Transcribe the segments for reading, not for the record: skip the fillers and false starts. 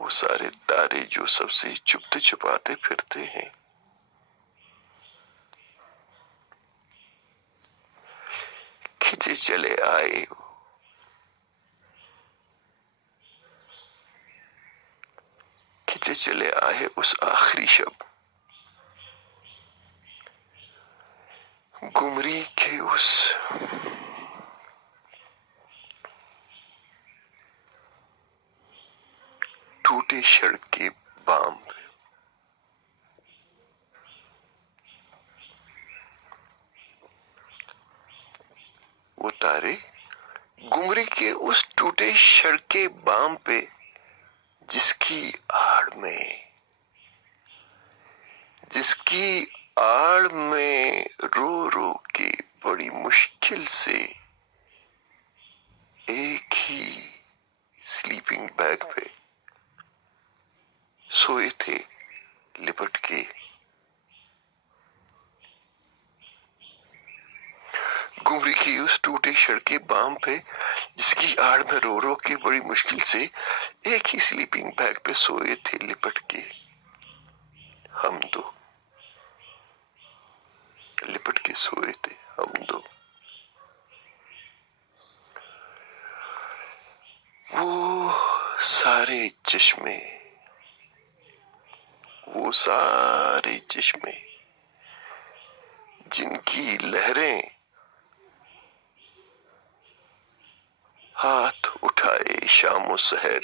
وہ سارے تارے جو سب سے چھپتے چھپاتے پھرتے ہیں، کھینچے چلے آئے، کھینچے چلے آئے اس آخری شب، گمری کے اس ٹوٹے سڑک کے بام پہ۔ وہ تارے گمری کے اس ٹوٹے سڑک کے بام پہ، جس کی آڑ میں رو رو کے بڑی مشکل سے ایک ہی سلیپنگ بیگ پہ سوئے تھے لپٹ کے۔ گمری کی اس ٹوٹے سڑک کے بام پہ، جس کی آڑ میں رو رو کے بڑی مشکل سے ایک ہی سلیپنگ بیگ پہ سوئے تھے لپٹ کے ہم دو، لپٹ کے سوئے تھے ہم دو۔ وہ سارے چشمے، وہ سارے چشمے جن کی لہریں ہاتھ اٹھائے شام و سحر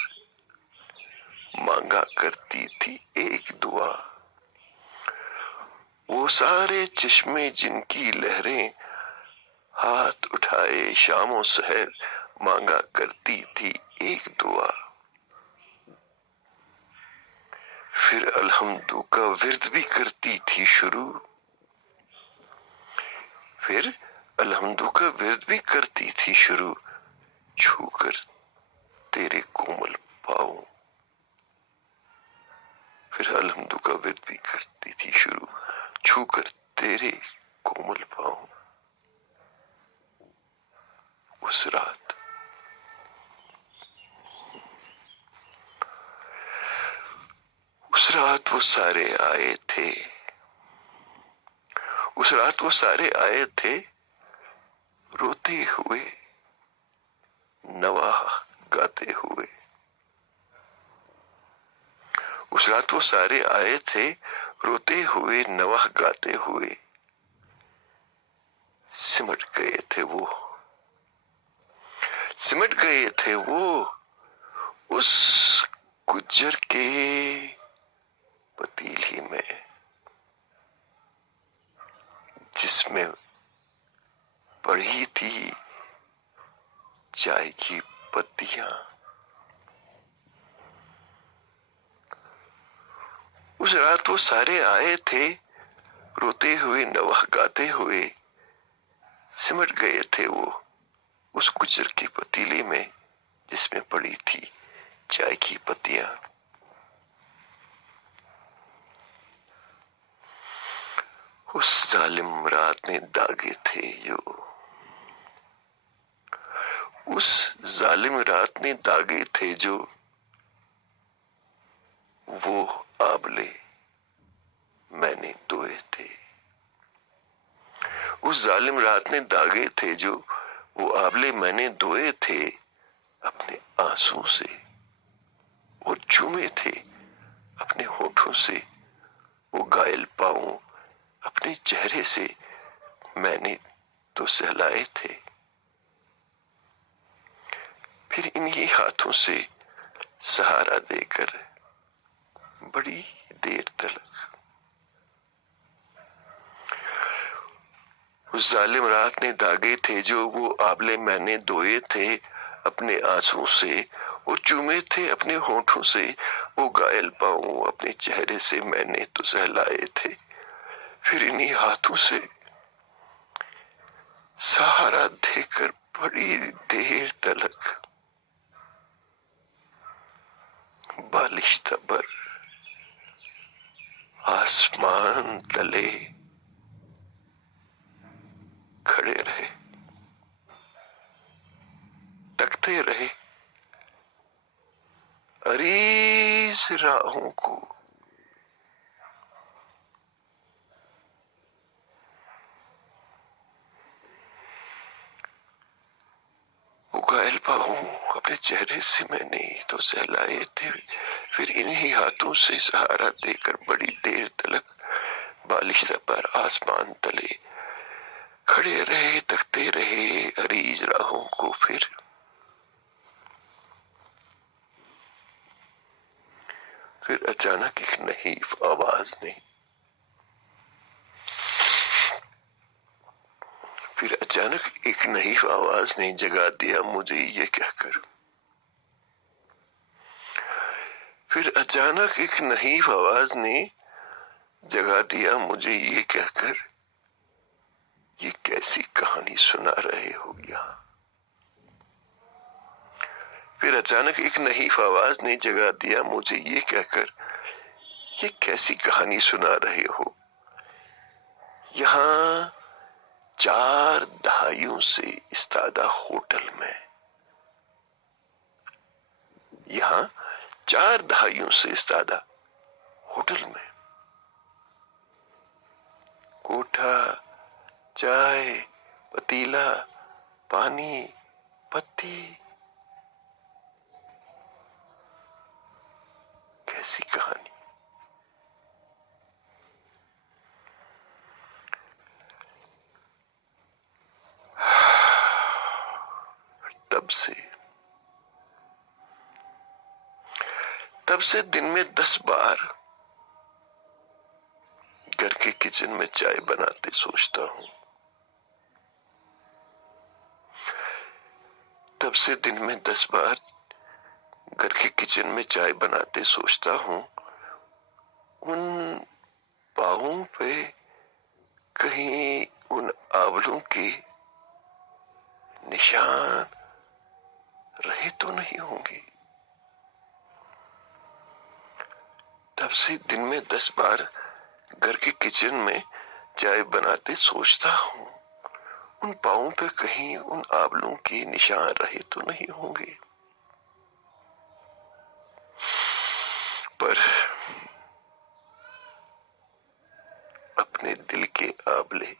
مانگا کرتی تھی ایک دعا۔ وہ سارے چشمے جن کی لہریں ہاتھ اٹھائے شام و سحر مانگا کرتی تھی ایک دعا۔ پھر الحمدو کا ورد بھی کرتی تھی شروع، پھر الحمدو کا ورد بھی کرتی تھی شروع، چھو کر تیرے کومل پاؤں۔ پھر الحمدو کا ورد بھی کرتی تھی شروع، چھو کر تیرے کومل پاؤں۔ اس رات وہ سارے آئے تھے، اس رات وہ سارے آئے تھے روتے ہوئے نواح گاتے ہوئے۔ اس رات وہ سارے آئے تھے روتے ہوئے نواح گاتے ہوئے، سمٹ گئے تھے وہ، سمٹ گئے تھے وہ اس گجر کے پتیلی میں، جس میں پڑی تھی چائے کی پتیاں۔ اس رات وہ سارے آئے تھے روتے ہوئے نواح گاتے ہوئے، سمٹ گئے تھے وہ اس گجر کی پتیلی میں، جس میں پڑی تھی چائے کی پتیاں۔ اس ظالم رات نے داغے تھے جو، اس ظالم رات نے داغے تھے جو، وہ آبلے میں نے دھوئے تھے۔ اس ظالم رات نے داغے تھے جو، وہ آبلے میں نے دھوئے تھے اپنے آنسوں سے، اور چومے تھے اپنے ہونٹوں سے وہ گائل پاؤں، اپنے چہرے سے میں نے تو سہلائے تھے۔ پھر انہی ہاتھوں سے سہارا دے کر بڑی دیر تلک، اس ظالم رات نے داغے تھے جو، وہ آبلے میں نے دھوئے تھے اپنے آنسوں سے، اور چومے تھے اپنے ہونٹوں سے وہ گائل پاؤں، اپنے چہرے سے میں نے تو سہلائے تھے۔ پھر انہی ہاتھوں سے سہارا دے کر بڑی دیر تلک بالشتہ پر آسمان تلے کھڑے رہے، تکتے رہے، عریض سے راہوں کو اگائل پاؤں اپنے چہرے سے میں نے تو سہلائے تھے، پھر انہی ہاتھوں سے سہارا دے کر بڑی دیر تلک بالشتہ پر آسمان تلے کھڑے رہے، تکتے رہے عریض راہوں کو. پھر اچانک ایک نحیف آواز نے جگا دیا مجھے یہ کہہ کر. پھر اچانک ایک نحیف آواز نے جگا دیا مجھے یہ کہہ کر، یہ کیسی کہانی سنا رہے ہو یہاں. پھر اچانک ایک نحیف آواز نے جگا دیا مجھے یہ کہہ کر، یہ کیسی کہانی سنا رہے ہو یہاں 4 دہائیوں سے استادہ ہوٹل میں. یہاں 4 دہائیوں سے استادہ ہوٹل میں. کوٹھا، چائے، پتیلا، پانی، پتی، کیسی کہانی. تب سے دن میں 10 بار گھر کے کچن میں چائے بناتے سوچتا ہوں. تب سے دن میں 10 بار گھر کے کچن میں چائے بناتے سوچتا ہوں، ان پاؤں پہ کہیں ان آولوں کے نشان رہے تو نہیں ہوں گے. تب سے دن میں 10 بار گھر کے کچن میں چائے بناتے سوچتا ہوں، ان پاؤں پہ کہیں ان آولوں کے نشان رہے تو نہیں ہوں گے. پر اپنے دل کے آبلے